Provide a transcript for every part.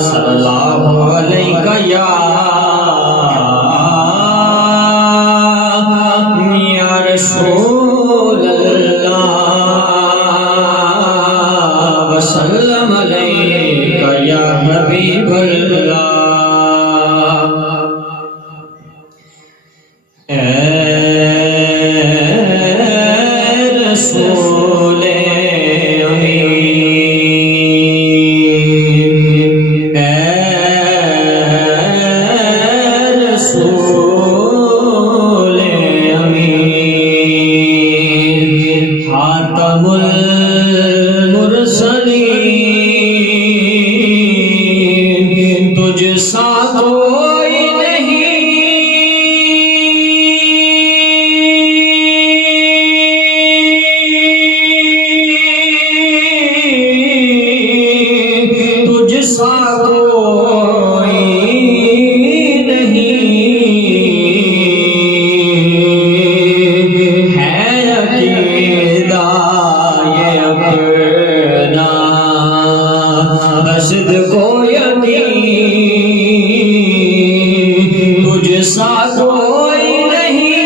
صلی اللہ علیہ یا رسول اللہ وسلم علیہ یا حبیب اللہ رسول امین رسول امین خاتم المرسلین تجھ سا کوئی رشد کو یقین تجھ سا کوئی نہیں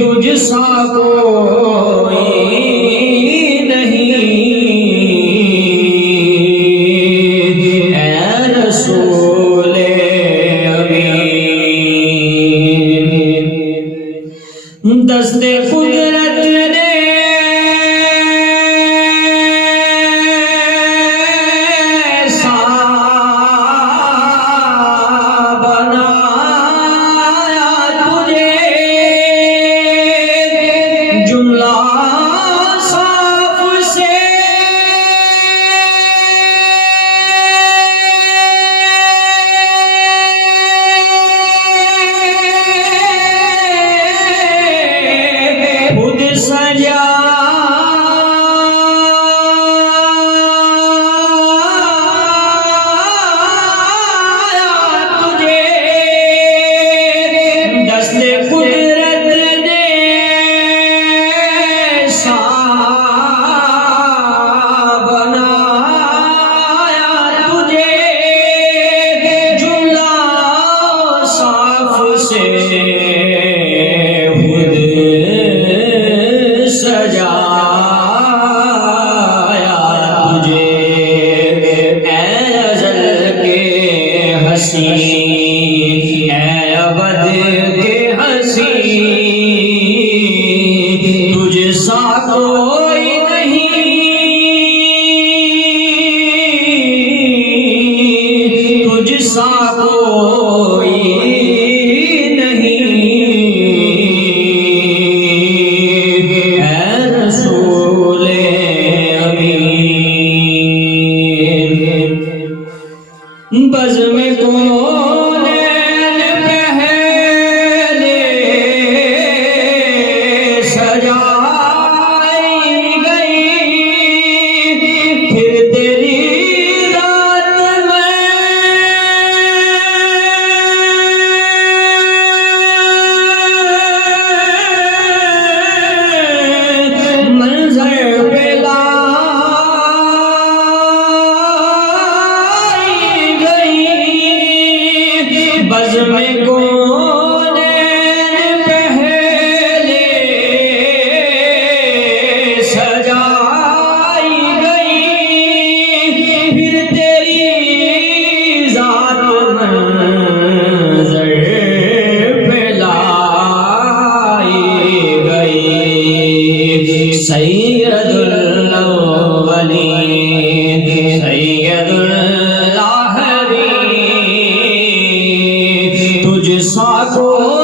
تجھ سا کوئی نہیں اے رسول امین دست قدرت نے سا بنایا تجھے جملہ صاف سے سجایا تجھے دست قدرت نے سا بنایا تجھے جملہ صاف سے سجایا تجھے اے ازل کے حسین اے ابد کے حسین تجھ سا کوئی نہیں تجھ سا کوئی بزم کون پہلے سجائی گئی پھر تیری رات میں منظر پلا بزم کون پہلے سجائی گئی پھر تیری ذات منظر پہ لائی گئی سید الاولین سید تجھ سا کوئی